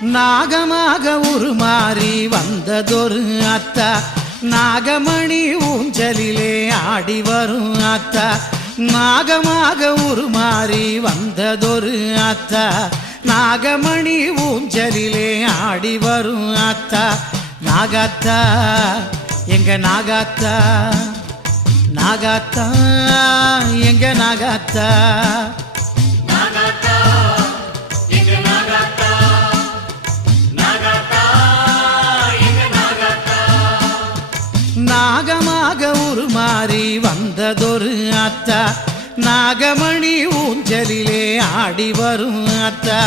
நாகமாக உருமாறி வந்ததொரு அத்தா நாகமணி ஊஞ்சலிலே ஆடி வரும் அத்தா நாகமாக உருமாறி வந்ததொரு அத்தா நாகமணி ஊஞ்சலிலே ஆடி வரும் அத்தா நாகாத்தா எங்க நாகாத்தா நாகாத்தா எங்க நாகாத்தா நாகமாக உருமாறி வந்ததொரு அத்தா நாகமணி ஊஞ்சலிலே ஆடி வரும் அத்தா